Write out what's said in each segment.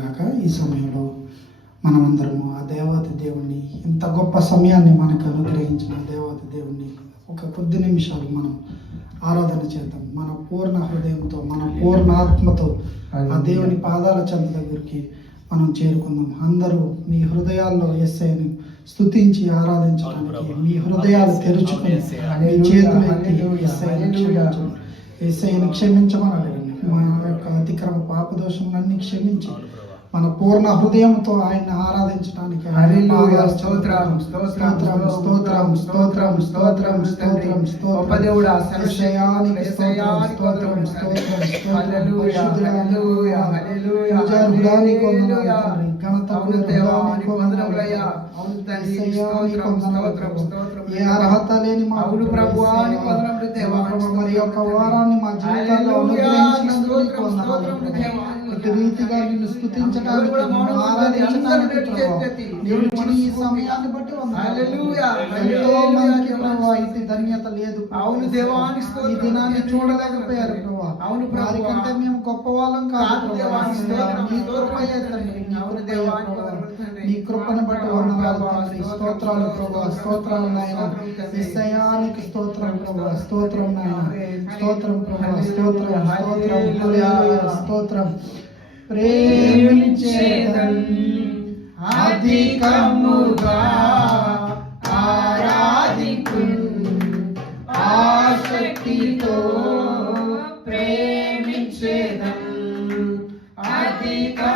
గాక ఈ సమయంలో మనమందరము ఆ దేవాతి దేవుణ్ణి ఇంత గొప్ప సమయాన్ని మనకు అనుగ్రహించిన ఆ దేవాతి దేవుణ్ణి ఒక కొద్ది నిమిషాలు మనం ఆరాధన చేద్దాం. మన పూర్ణ హృదయంతో మన పూర్ణ ఆత్మతో ఆ దేవుని పాదాల చెంత దగ్గరికి మనం చేరుకుందాం. అందరూ మీ హృదయాల్లో ఎస్ఐని స్తుతించి ఆరాధించడానికి మీ హృదయాలు తెరుచుకొని మీ చేతులు ఎత్తి ఎస్ఐని క్షమించండి ఎస్ఐని క్షమించమని అడగండి మన యొక్క అతిక్రమ పాపదోషములన్నీ క్షమించి మన పూర్ణ హృదయంతో ఆయన ఆరాధించడానికి స్తోత్రం, స్తోత్రం స్తోత్రం, స్తోత్రం స్తోత్రం స్తోత్రం స్తోత్రం స్తోత్రం స్తోత్రం. ఏ అర్హత లేని మా అవును దేవా. ప్రభు, మరి యొక్క వారాన్ని మా జీవితాల్లో స్తోత్రం, స్తోత్రం. దేవా. ఇటు రీతిగా నిన్ను స్థుతించడానికి. ఆరాధించడానికి ఈ సమయాన్ని బట్టి ఎంతో మందికి ఇటు ధన్యత లేదు. అవును దేవానికి. ఈ దినాన్ని చూడలేకపోయారు అవును ప్రభువా. వారికంటే మేము గొప్ప వాళ్ళం కాదు. నీ కృపయే తండ్రి అవును దేవానికి. నీ కృపను బట్టి వందనాలు ప్రభువా. తండ్రి స్తోత్రాలు ప్రభు స్తోత్రం, స్తోత్రాలు నాయన. నిశ్చయానికి స్తోత్రం ప్రభు స్తోత్రం నాయన. స్తోత్రం ప్రభు స్తోత్రం స్తోత్రం. స్తోత్రం ప్రేమించేదన్ అధికముగా ఆరాధికు ఆసక్తితో ప్రేమించేదన్ అధికముగా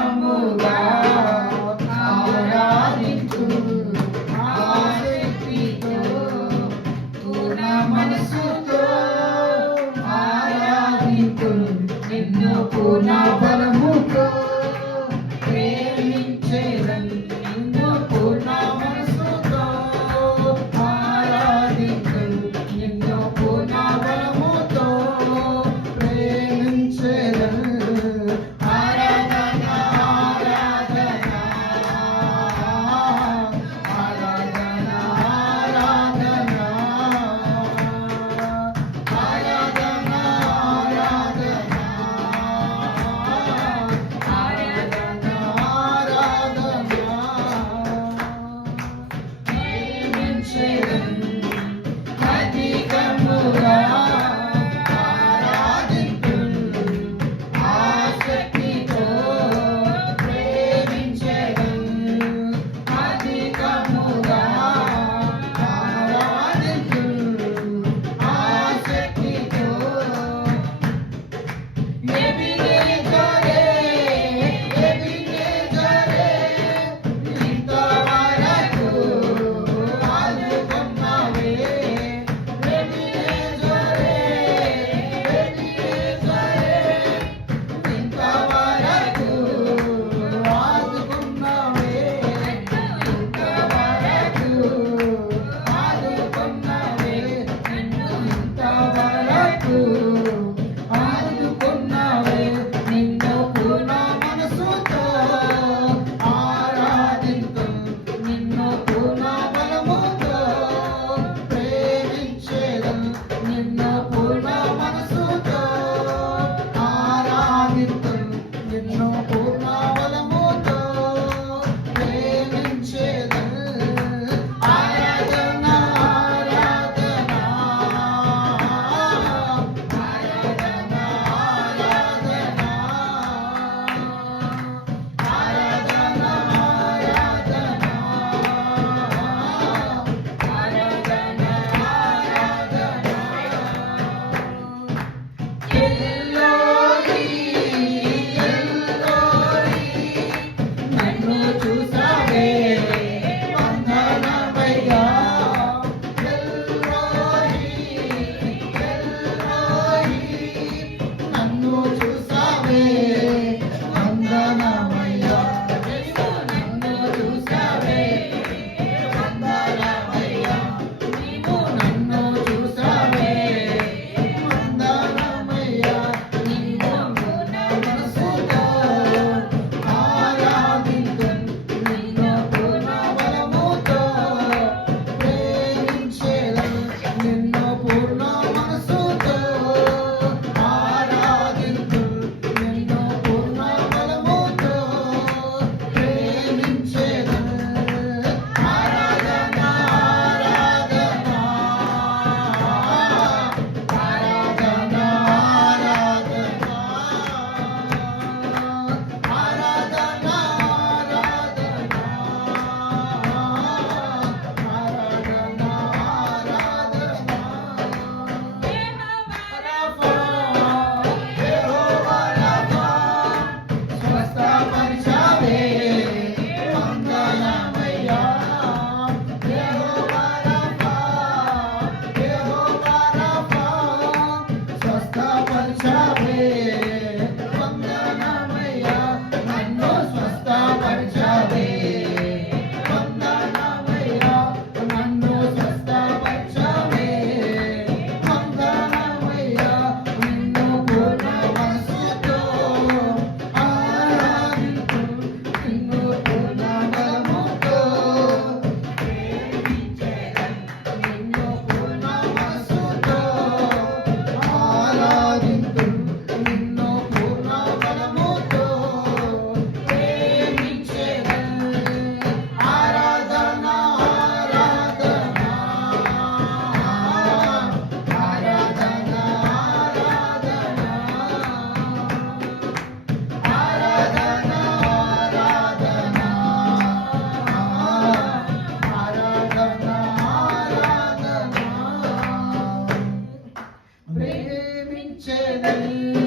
ప్రేమించేదని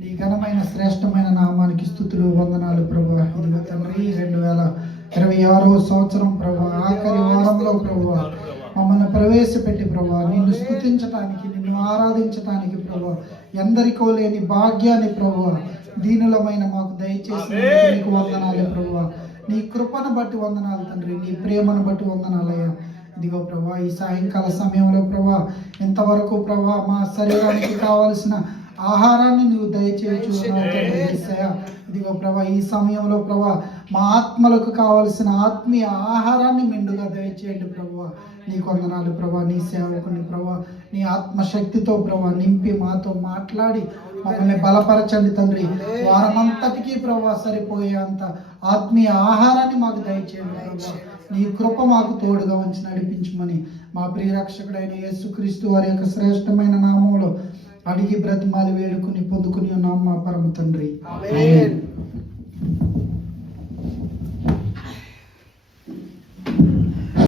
నీ ఘనమైన శ్రేష్టమైన నామానికి స్థుతులు వందనాలు ప్రభు. ఇదిగో తండ్రి రెండు వేల ఇరవై ఆరో సంవత్సరం ప్రభు. ఆఖరి వారంలో ప్రభు మమ్మల్ని ప్రవేశపెట్టి ప్రభు నిన్ను స్థుతించటానికి నిన్ను ఆరాధించటానికి ప్రభు ఎందరికో లేని భాగ్యాన్ని ప్రభు దీనులమైన మాకు దయచేసి నీకు వందనాలు ప్రభు. నీ కృపను బట్టి వందనాలు తండ్రి నీ ప్రేమను బట్టి వందనాలయ్యా ఇదిగో ప్రభా ఈ సాయంకాల సమయంలో ప్రభా ఎంతవరకు ప్రభా మా శరీరానికి కావలసిన ఆహారాన్ని నువ్వు దయచేయచ్చు ఇదిగో ప్రభా ఈ సమయంలో ప్రభా మా ఆత్మలకు కావలసిన ఆత్మీయ ఆహారాన్ని మెండుగా దయచేయండి ప్రభా. నీ కొందనాలు ప్రభా నీ సేవకుని ప్రభా నీ ఆత్మశక్తితో ప్రభా నింపి మాతో మాట్లాడి మమ్మల్ని బలపరచండి తండ్రి. వారమంతటికీ ప్రభా సరిపోయే అంత ఆత్మీయ ఆహారాన్ని మాకు దయచేయండి ప్రభా. నీ కృప మాకు తోడుగా ఉంచి నడిపించమని మా ప్రియ రక్షకుడైన యేసుక్రీస్తు వారి యొక్క శ్రేష్టమైన నామంలో అడిగి బ్రతిమాలి వేడుకుని పొందుకుని ఉన్నాం మా పరమ తండ్రి.